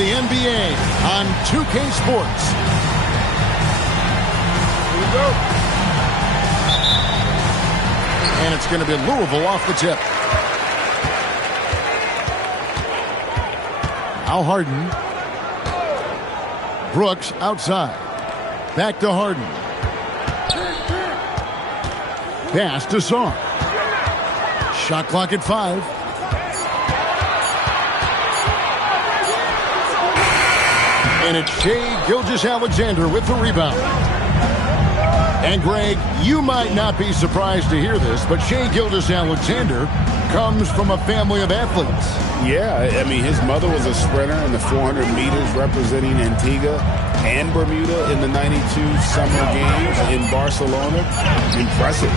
the NBA on 2K Sports. Here we go. And it's going to be Louisville off the tip. Now Harden. Brooks outside. Back to Harden. Pass to Song. Shot clock at 5. And it's Shai Gilgeous-Alexander with the rebound. And Greg, you might not be surprised to hear this, but Shai Gilgeous-Alexander comes from a family of athletes. Yeah, I mean, his mother was a sprinter in the 400 meters representing Antigua and Bermuda in the 92 Summer Games in Barcelona. Impressive.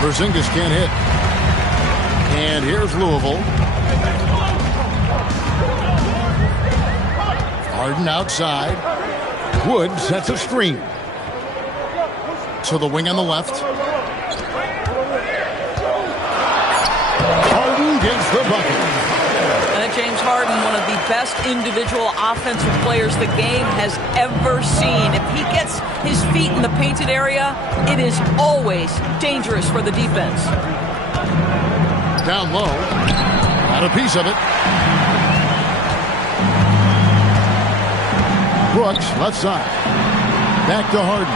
Porzingis can't hit. And here's Louisville. Harden outside. Wood sets a screen. To the wing on the left. Harden gets the bucket. And James Harden, one of the best individual offensive players the game has ever seen. If he gets his feet in the painted area, it is always dangerous for the defense. Down low. Got a piece of it. Brooks, left side. Back to Harden.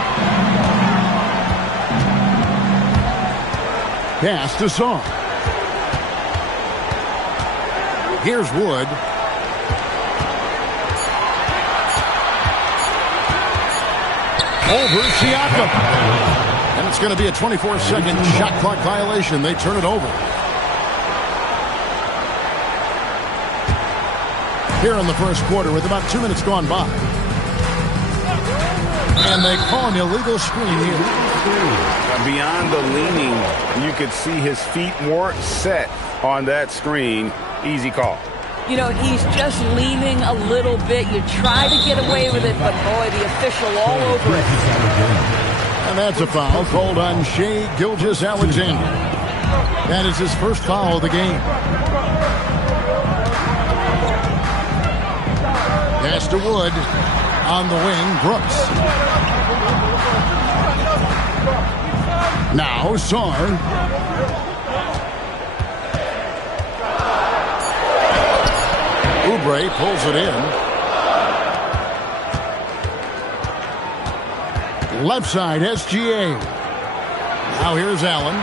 Pass to Song. Here's Wood. Over Siakam. And it's going to be a 24-second shot clock violation. They turn it over. Here in the first quarter with about 2 minutes gone by. And they call an illegal screen here. Beyond the leaning, you could see his feet more set on that screen. Easy call. You know, he's just leaning a little bit. You try to get away with it, but boy, the official all over it. And that's a foul called on Shai Gilgeous-Alexander. That is his first foul of the game. Pass to Wood. On the wing, Brooks. Now, Sarr. Oubre pulls it in. Left side, SGA. Now here's Allen.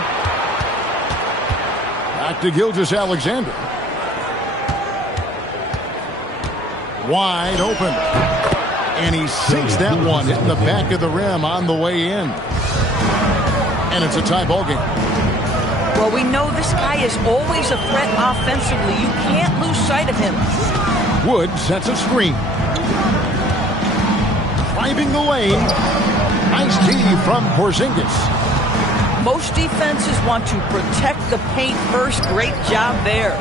Back to Gilgeous-Alexander. Wide open. And he sinks that one, hitting the back of the rim on the way in. And it's a tie ball game. Well, we know this guy is always a threat offensively. You can't lose sight of him. Wood sets a screen. Driving the lane. Nice tee from Porzingis. Most defenses want to protect the paint first. Great job there.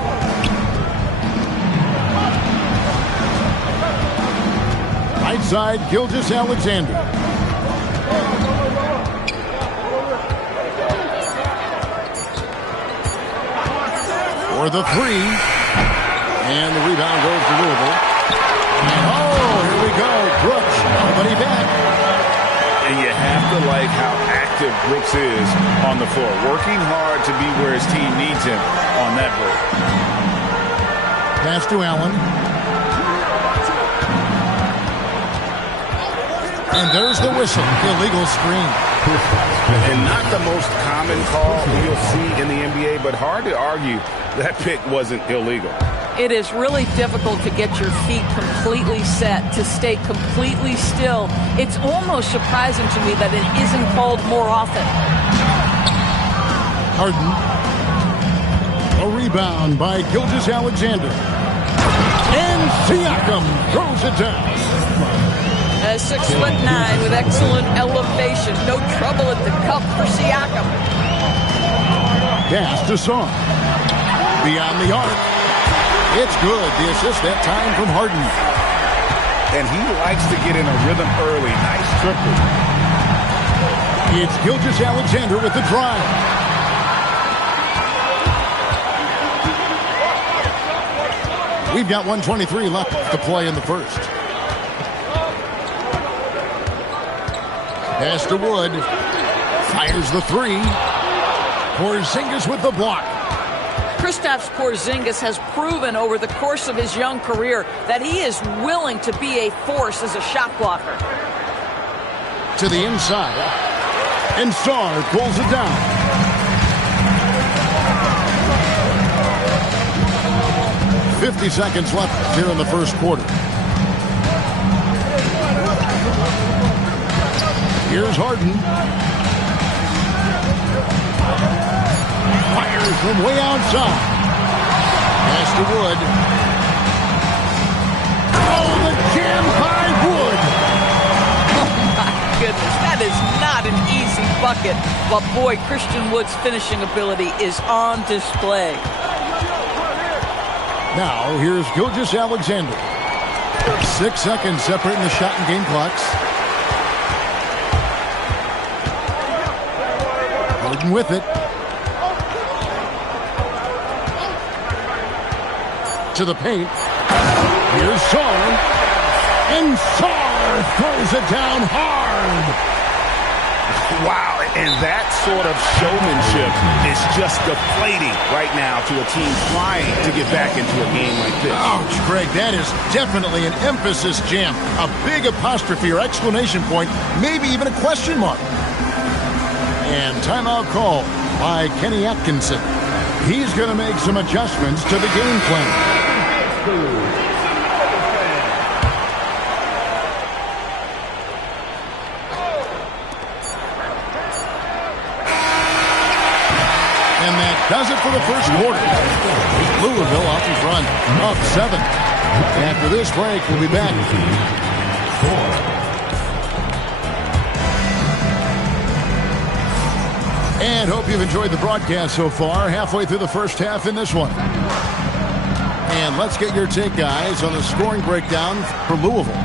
Right side, Gilgeous-Alexander. For the three. And the rebound goes to Louisville. And here we go. Brooks, nobody back. And you have to like how active Brooks is on the floor. Working hard to be where his team needs him on that break. Pass to Allen. And there's the whistle. Illegal screen. And not the most common call you'll see in the NBA, but hard to argue that pick wasn't illegal. It is really difficult to get your feet completely set, to stay completely still. It's almost surprising to me that it isn't called more often. Harden. A rebound by Gilgeous-Alexander. And Siakam throws it down. 6'9" with excellent elevation. No trouble at the cup for Siakam. Pass to Song. Beyond the arc. It's good. The assist that time from Harden. And he likes to get in a rhythm early. Nice triple. It's Gilgeous-Alexander with the drive. We've got 1:23 left to play in the first. Pass to Wood. Fires the three. Porzingis with the block. Kristaps Porzingis has proven over the course of his young career that he is willing to be a force as a shot blocker. To the inside. And Sarr pulls it down. .50 seconds left here in the first quarter. Here's Harden. Fires from way outside. Pass to Wood. Oh, the jam by Wood. Oh, my goodness. That is not an easy bucket. But, boy, Christian Wood's finishing ability is on display. Now, here's Gilgeous-Alexander. 6 seconds separating the shot and game clocks. Harden with it. To the paint. Here's Sarr. And Sarr throws it down hard. Wow, and that sort of showmanship is just deflating right now to a team trying to get back into a game like this. Ouch, Greg, that is definitely an emphasis jam. A big apostrophe or exclamation point, maybe even a question mark. And timeout call by Kenny Atkinson. He's going to make some adjustments to the game plan. And that does it for the first quarter. Louisville up in front, up 7. After this break, we'll be back. And hope you've enjoyed the broadcast so far. Halfway through the first half in this one. And let's get your take, guys, on the scoring breakdown for Louisville.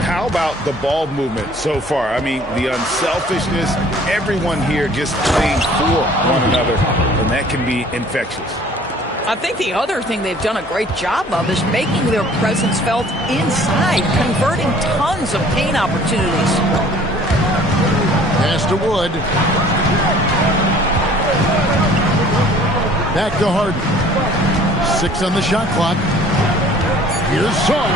How about the ball movement so far? I mean, the unselfishness, everyone here just playing for one another, and that can be infectious. I think the other thing they've done a great job of is making their presence felt inside, converting tons of paint opportunities. Pass to Wood. Back to Harden. 6 on the shot clock. Here's Sarr.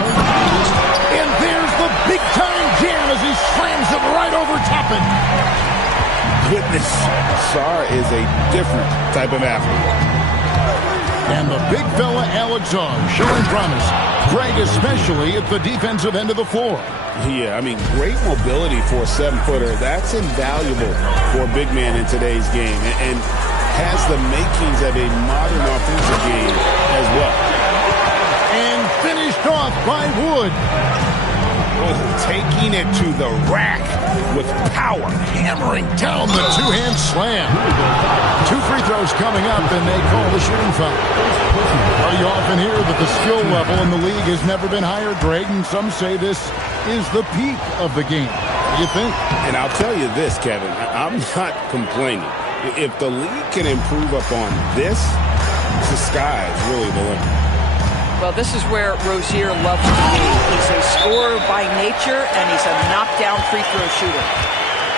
And there's the big-time jam as he slams it right over Toppin. Goodness, Sarr is a different type of athlete. And the big fella, Alex Sarr, showing promise. Greg, especially at the defensive end of the floor. Yeah, I mean, great mobility for a 7-footer. That's invaluable for a big man in today's game. And has the makings of a modern offensive game as well. And finished off by Wood. Oh, taking it to the rack with power. Hammering down the two-hand slam. 2 free throws coming up, and they call the shooting foul. Well, you often hear that the skill level in the league has never been higher, Greg, and some say this is the peak of the game. What do you think? And I'll tell you this, Kevin, I'm not complaining. If the league can improve upon this, the sky is really the limit. Well, this is where Rozier loves to be. He's a scorer by nature, and he's a knockdown free throw shooter.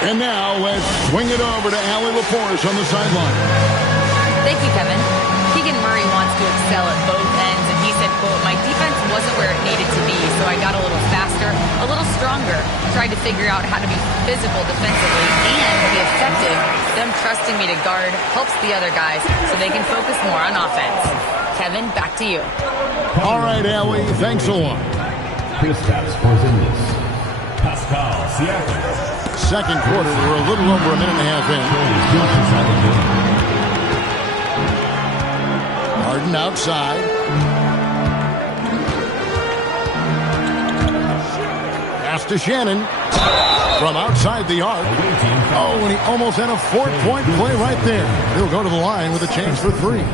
And now let's swing it over to Allie LaForce on the sideline. Thank you, Kevin. Keegan Murray wants to excel at both ends, and he said, quote, "My defense wasn't where it needed to be, so I got a little faster, a little stronger, tried to figure out how to be physical defensively and be effective. Them trusting me to guard helps the other guys so they can focus more on offense." Kevin, back to you. All right, Allie, thanks a lot. Kristaps Porzingis, Pascal Siakam. Second quarter, we're a little over a minute and a half in. Harden outside. Pass to Shannon. From outside the arc. Oh, and he almost had a 4-point play right there. He'll go to the line with a chance for 3.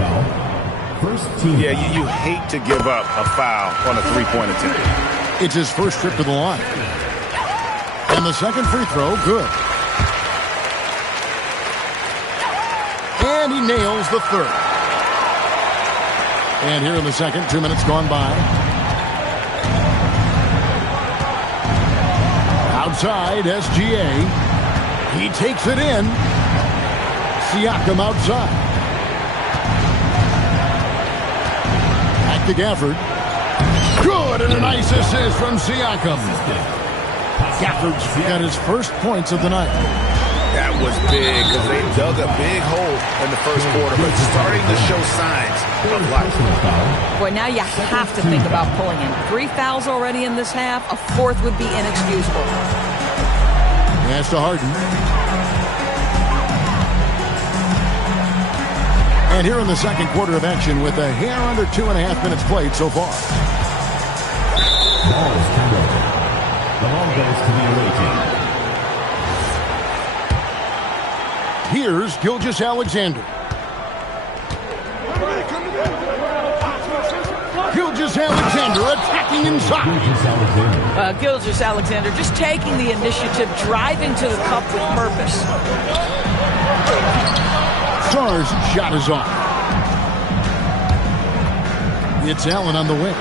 Yeah, you hate to give up a foul on a 3-point attempt. It's his first trip to the line. And the second free throw, good. And he nails the third. And here in the second, 2 minutes gone by. Outside, SGA. He takes it in. Siakam outside. Back to Gafford. Good, and a nice assist from Siakam. Gafford's got his first points of the night. That was big because they dug a big hole in the first quarter, but starting to show signs of life. Boy, now you have to think about pulling in. 3 fouls already in this half. A fourth would be inexcusable. Pass to Harden. And here in the second quarter of action with a hair under 2.5 minutes played so far. Ball is turned over. The ball goes to the away team. Here's Gilgeous-Alexander. Gilgeous-Alexander attacking inside. Gilgeous-Alexander just taking the initiative, driving to the cup with purpose. Sarr's shot is off. It's Allen on the wing.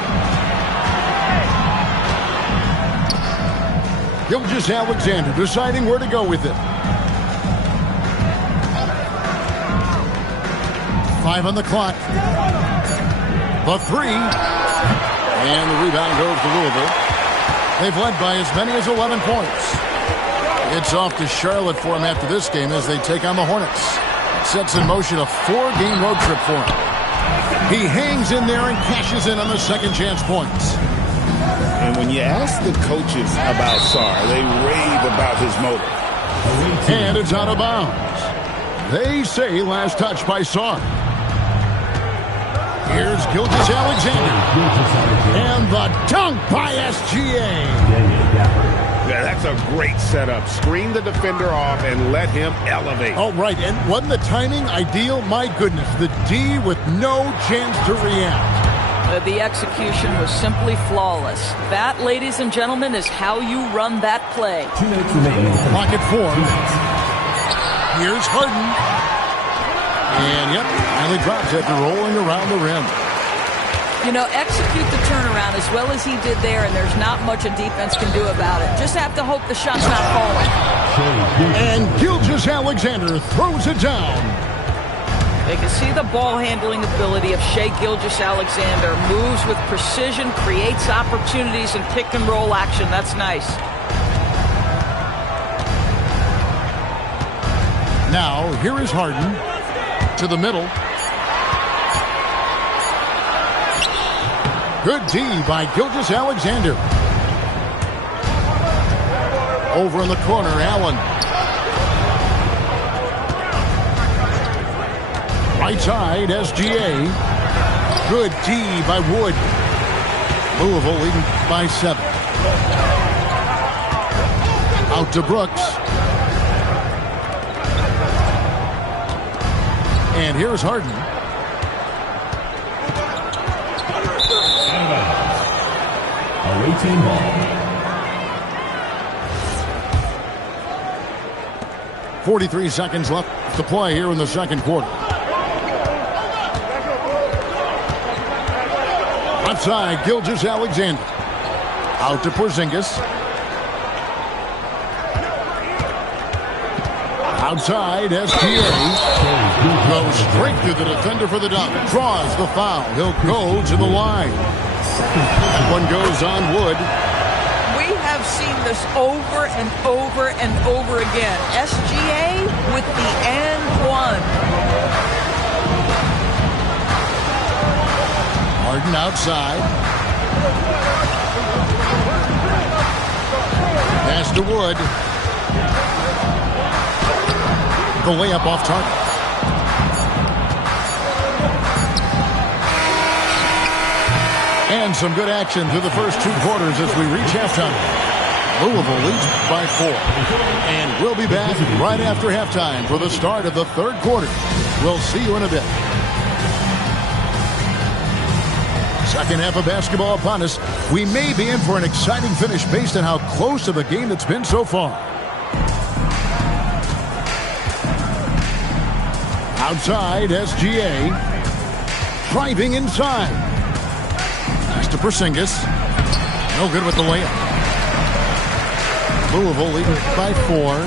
Gilgeous-Alexander deciding where to go with it. 5 on the clock. The 3. And the rebound goes to Louisville. They've led by as many as 11 points. It's off to Charlotte for him after this game as they take on the Hornets. Sets in motion a 4-game road trip for him. He hangs in there and cashes in on the second chance points. And when you ask the coaches about Sarr, they rave about his motor. And it's out of bounds. They say last touch by Sarr. Here's Gilgeous-Alexander. And the dunk by SGA. Yeah, that's a great setup. Screen the defender off and let him elevate. Oh, right. And wasn't the timing ideal? My goodness. The D with no chance to react. The execution was simply flawless. That, ladies and gentlemen, is how you run that play. 2 minutes remaining. Clock at 4. Here's Harden. And, yep, finally drops after rolling around the rim. You know, execute the turnaround as well as he did there, and there's not much a defense can do about it. Just have to hope the shot's not falling. And Gilgeous-Alexander throws it down. They can see the ball handling ability of Shai Gilgeous-Alexander. Moves with precision, creates opportunities in pick and roll action. That's nice. Now, here is Harden to the middle. Good D by Gilgeous-Alexander. Over in the corner, Allen. Right side, SGA. Good D by Wood. Louisville leading by 7. Out to Brooks. And here's Harden. Away team ball. 43 seconds left to play here in the second quarter. Outside, Gilgeous-Alexander. Out to Porzingis. Outside, SGA. Goes straight through the defender for the dunk. Draws the foul. He'll go to the line. That one goes on Wood. We have seen this over and over and over again. SGA with the and one. Harden outside. Pass to Wood. The layup off target. And some good action through the first 2 quarters as we reach halftime. Louisville leads by 4. And we'll be back right after halftime for the start of the third quarter. We'll see you in a bit. Second half of basketball upon us. We may be in for an exciting finish based on how close of a game it's been so far. Outside, SGA. driving inside. Pass to Porzingis. No good with the layup. Louisville leading by 4.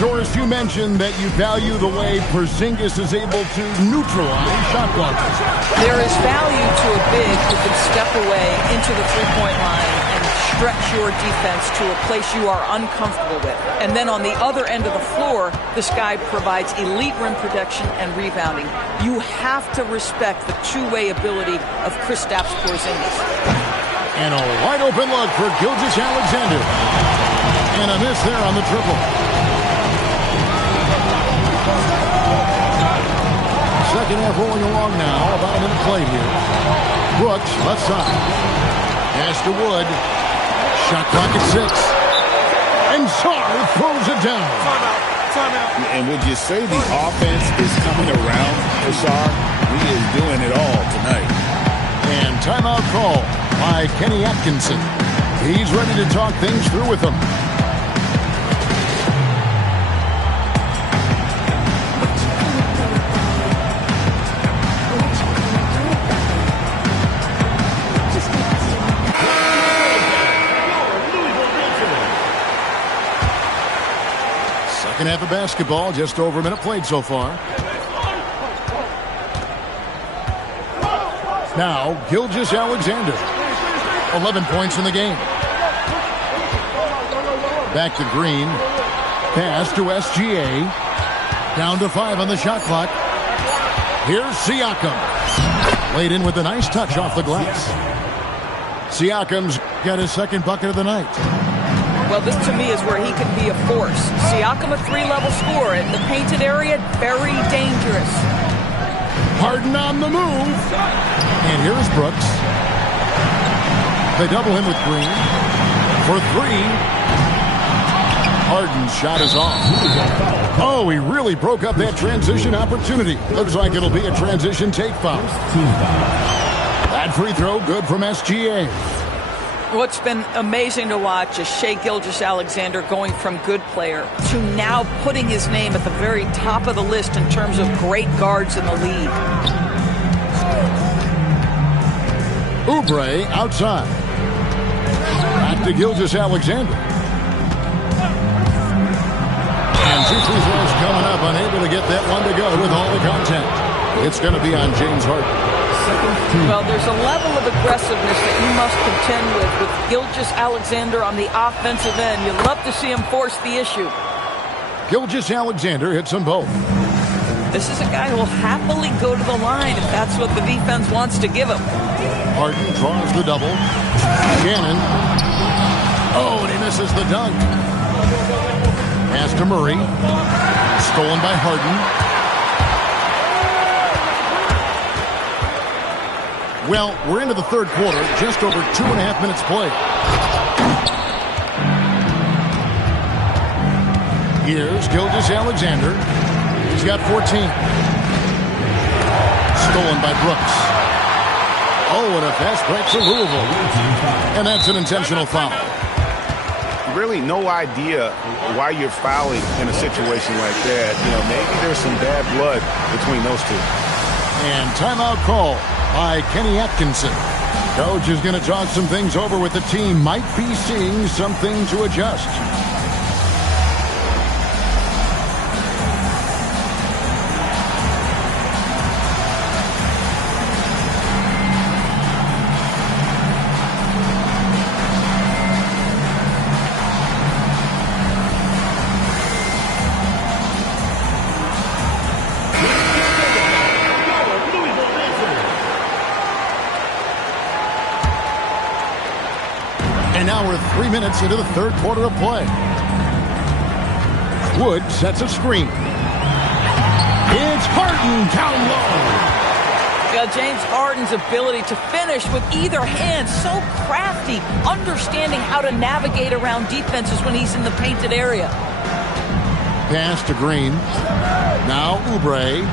Doris, you mentioned that you value the way Porzingis is able to neutralize shot blockers. There is value to a big who can step away into the three-point line and stretch your defense to a place you are uncomfortable with. And then on the other end of the floor, this guy provides elite rim protection and rebounding. You have to respect the two-way ability of Kristaps Porzingis. And a wide-open look for Gilgeous-Alexander. And a miss there on the triple. Second half rolling along now. About a minute played here. Brooks, left side. Pass to Wood. Shot clock at 6. And Sarr throws it down. Timeout. And would you say the offense is coming around for Sarr? He is doing it all tonight. And timeout call by Kenny Atkinson. He's ready to talk things through with them. Second half of basketball, just over a minute played so far. Now, Gilgeous-Alexander. 11 points in the game. Back to Green. Pass to SGA. Down to 5 on the shot clock. Here's Siakam. Laid in with a nice touch off the glass. Siakam's got his second bucket of the night. Well, this to me is where he can be a force. Siakam, a 3-level scorer in the painted area, very dangerous. Harden on the move. And here's Brooks. They double him with Green. For 3. Harden's shot is off. Oh, he really broke up that transition opportunity. Looks like it'll be a transition take foul. That free throw good from SGA. What's been amazing to watch is Shai Gilgeous-Alexander going from good player to now putting his name at the very top of the list in terms of great guards in the league. Oubre outside. Back to Gilgeous-Alexander. And 2 free throws coming up, unable to get that one to go with all the contact. It's going to be on James Harden. Well, there's a level of aggressiveness that you must contend with Gilgeous-Alexander on the offensive end. You'd love to see him force the issue. Gilgeous-Alexander hits them both. This is a guy who will happily go to the line if that's what the defense wants to give him. Harden draws the double. Gannon. Oh, and he misses the dunk. Pass to Murray. Stolen by Harden. Well, we're into the third quarter, just over 2.5 minutes played. Here's Gilgeous-Alexander. He's got 14. Stolen by Brooks. Oh, and a fast break for Louisville. And that's an intentional foul. Really no idea why you're fouling in a situation like that. You know, maybe there's some bad blood between those two. And timeout call by Kenny Atkinson. Coach is going to talk some things over with the team. Might be seeing something to adjust. And now we're 3 minutes into the third quarter of play. Wood sets a screen. It's Harden down low. Yeah, James Harden's ability to finish with either hand, so crafty, understanding how to navigate around defenses when he's in the painted area. Pass to Green. Now Oubre.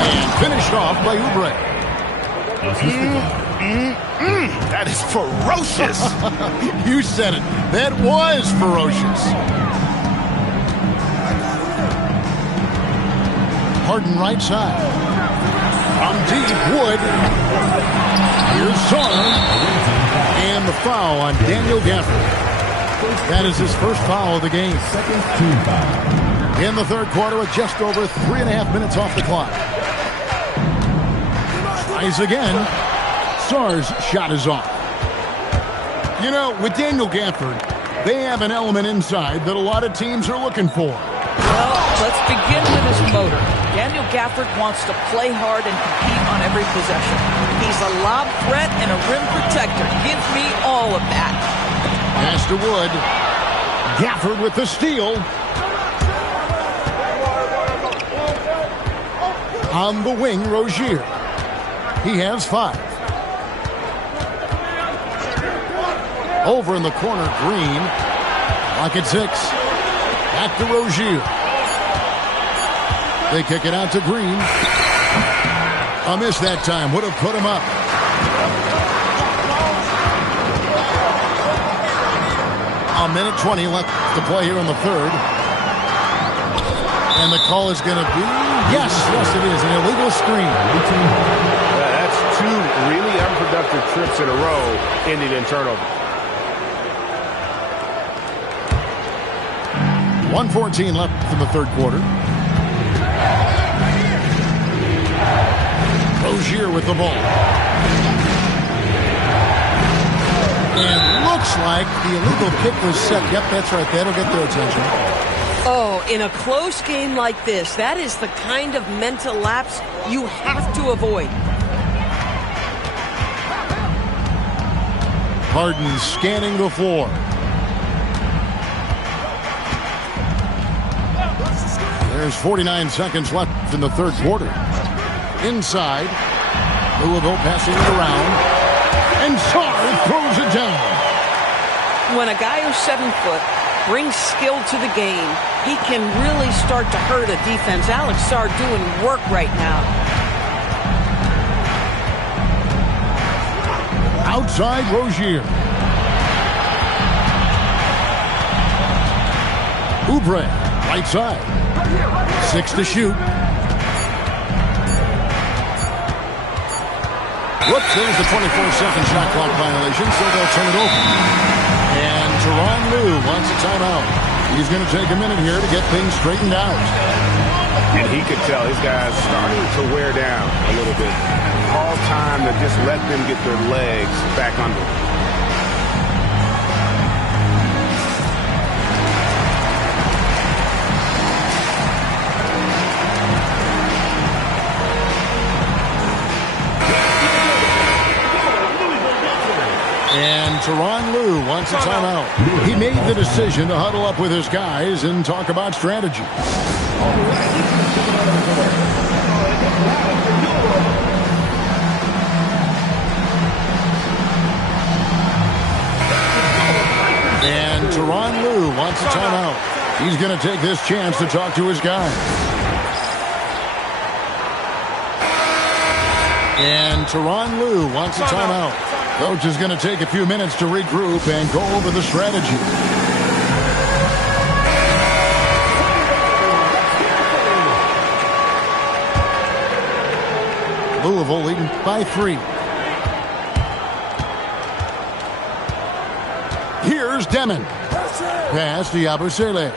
And finished off by Oubre. That is ferocious. You said it. That was ferocious. Harden right side. From deep, Wood. Here's Sarr. And the foul on Daniel Gafford. That is his first foul of the game. Second team foul. In the third quarter with just over 3.5 minutes off the clock. Tries again. Sarr's shot is off. You know, with Daniel Gafford, they have an element inside that a lot of teams are looking for. Well, let's begin with his motor. Daniel Gafford wants to play hard and compete on every possession. He's a lob threat and a rim protector. Give me all of that. Pass to Wood. Gafford with the steal. On the wing, Rozier. He has 5. Over in the corner, Green. Lock at 6. Back to Rozier. They kick it out to Green. A miss that time. Would have put him up. A minute 20 left to play here in the third. And the call is going to be, yes, it is, an illegal screen. That's 2 really unproductive trips in a row ending in turnover. 1:14 left in the third quarter. Rozier with the ball. And looks like the illegal kick was set. Yep, that's right. That'll get their attention. Oh, in a close game like this, that is the kind of mental lapse you have to avoid. Harden scanning the floor. There's 49 seconds left in the third quarter. Inside, Louisville passing it around. And Sarr throws it down. When a guy who's 7 foot brings skill to the game, he can really start to hurt a defense. Alex Sarr doing work right now. Outside Rozier. Oubre, right side. 6 to shoot. Whoops, there's the 24-second shot clock violation, so they'll turn it over. And Tyronn Lue wants a timeout. He's going to take a minute here to get things straightened out. And he could tell his guys starting to wear down a little bit. All time to just let them get their legs back under them. And Tyronn Lue wants a timeout. He made the decision to huddle up with his guys and talk about strategy. And Tyronn Lue wants a timeout. He's going to take this chance to talk to his guys. And Tyronn Lue wants a timeout. Coach is going to take a few minutes to regroup and go over the strategy. Louisville leading by 3. Here's Demon. Pass to Yabusele.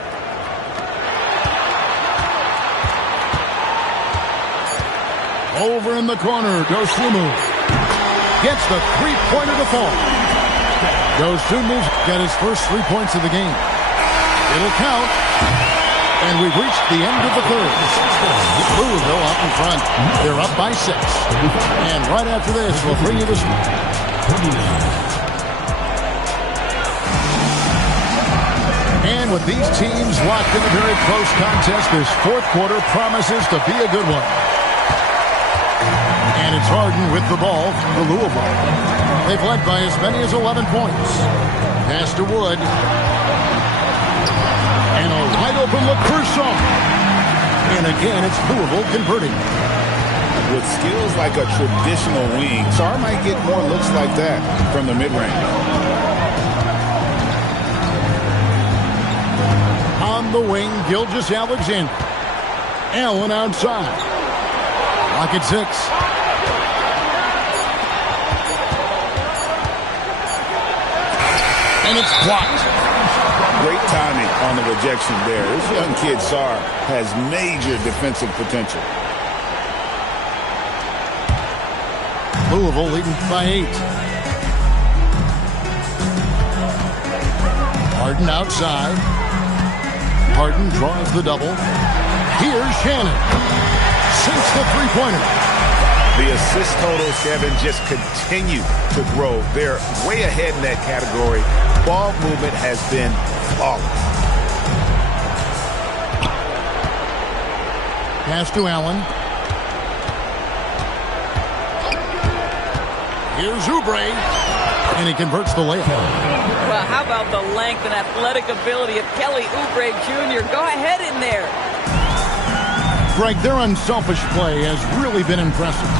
Over in the corner, Dosunmu. Gets the three-pointer to fall. Dosunmu's got his first 3 points of the game. It'll count. And we've reached the end of the third. Louisville up in front. They're up by 6. And right after this, we'll bring you this. And with these teams locked in a very close contest, this fourth quarter promises to be a good one. And it's Harden with the ball for Louisville. They've led by as many as 11 points. Pass to Wood. And a wide open look for Sarr. And again, it's Louisville converting. With skills like a traditional wing, Sarr might get more looks like that from the mid-range. On the wing, Gilgeous-Alexander. Allen outside. Clock at 6. And it's blocked. Great timing on the rejection there. This young kid, Sarr, has major defensive potential. Louisville leading by 8. Harden outside. Harden draws the double. Here's Shannon. Sinks the three-pointer. The assist totals, Kevin, just continue to grow. They're way ahead in that category. Ball movement has been flawless. Pass to Allen. Here's Oubre, and he converts the layup. Well, how about the length and athletic ability of Kelly Oubre Jr.? Go ahead in there. Greg, their unselfish play has really been impressive.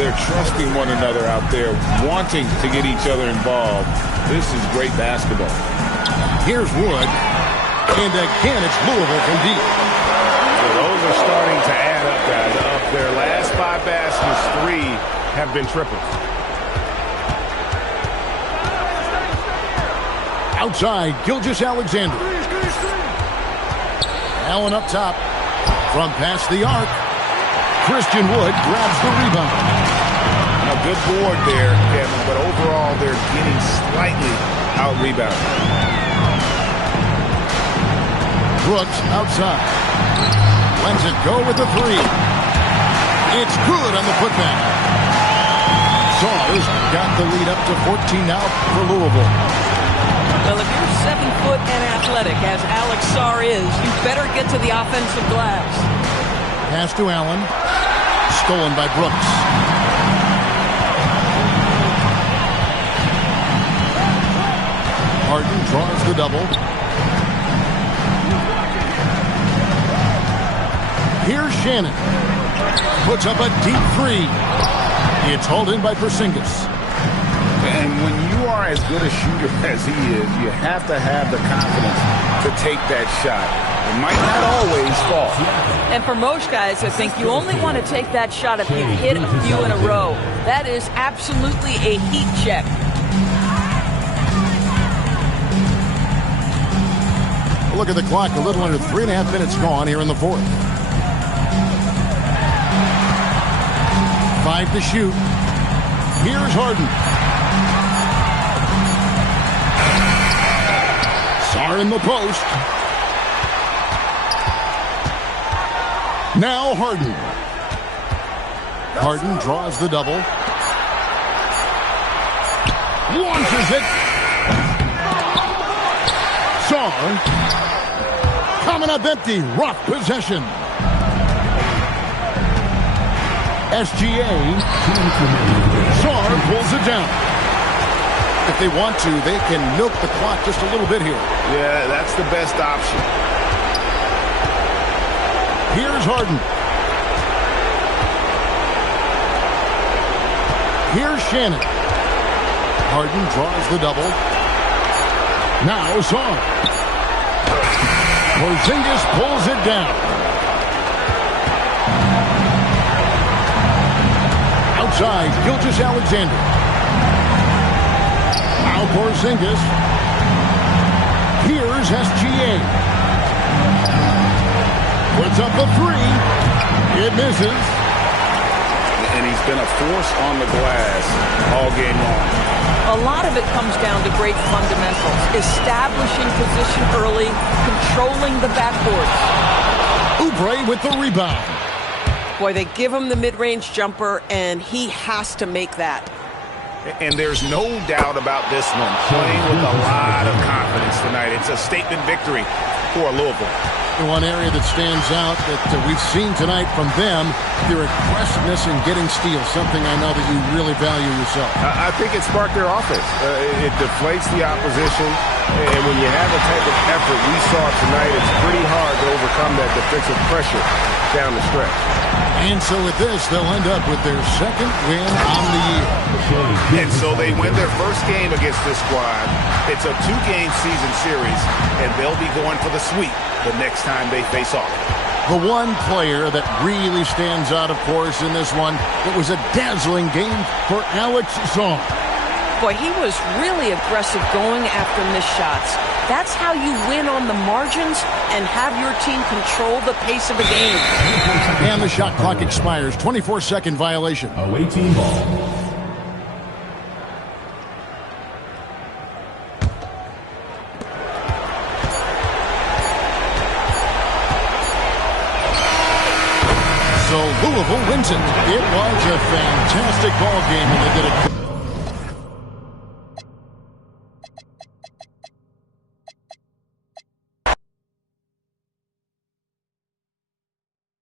They're trusting one another out there, wanting to get each other involved. This is great basketball. Here's Wood, and again it's Louisville from deep. So those are starting to add up, guys. Of their last 5 baskets, 3 have been triples. Outside, Gilgeous-Alexander. Allen up top. From past the arc. Christian Wood grabs the rebound. A good board there, Kevin, but overall they're getting slightly out-rebounded. Brooks outside. Lets it go with the 3. It's good on the putback. Sarr's got the lead up to 14 now for Louisville. Well, if you're 7 foot and athletic, as Alex Sarr is, you better get to the offensive glass. Pass to Allen. Stolen by Brooks. Harden draws the double. Here's Shannon. Puts up a deep 3. It's hauled in by Porzingis. And when you are as good a shooter as he is, you have to have the confidence to take that shot. It might not always fall. And for most guys, I think you only want to take that shot if you hit a few in a row. That is absolutely a heat check. Look at the clock. A little under 3.5 minutes gone here in the 4th. 5 to shoot. Here's Harden. Sarr in the post. Now Harden. Harden draws the double. Launches it. Sarr. Coming up empty. Rough possession. SGA. Sarr pulls it down. If they want to, they can milk the clock just a little bit here. Yeah, that's the best option. Here's Harden. Here's Shannon. Harden draws the double. Now Sarr. Porzingis pulls it down. Outside, Gilgeous-Alexander. Now Porzingis. Here's SGA. Puts up the 3. It misses. And he's been a force on the glass all game long. A lot of it comes down to great fundamentals. Establishing position early, controlling the backboards. Oubre with the rebound. Boy, they give him the mid-range jumper, and he has to make that. And there's no doubt about this one. Playing with a lot of confidence tonight. It's a statement victory for Louisville. One area that stands out that we've seen tonight from them, their aggressiveness in getting steals, something I know that you really value yourself. I think it sparked their offense. It deflates the opposition, and when you have the type of effort we saw tonight, it's pretty hard to overcome that defensive pressure down the stretch. And so with this, they'll end up with their 2nd win on the year. And so they win their first game against this squad. It's a 2-game season series, and they'll be going for the sweep the next time they face off. The one player that really stands out, of course, in this one, it was a dazzling game for Alex Zong. Boy, he was really aggressive going after missed shots. That's how you win on the margins and have your team control the pace of a game. And the shot clock expires. 24-second violation. Away team ball. So Louisville wins it. It was a fantastic ball game, and they did it.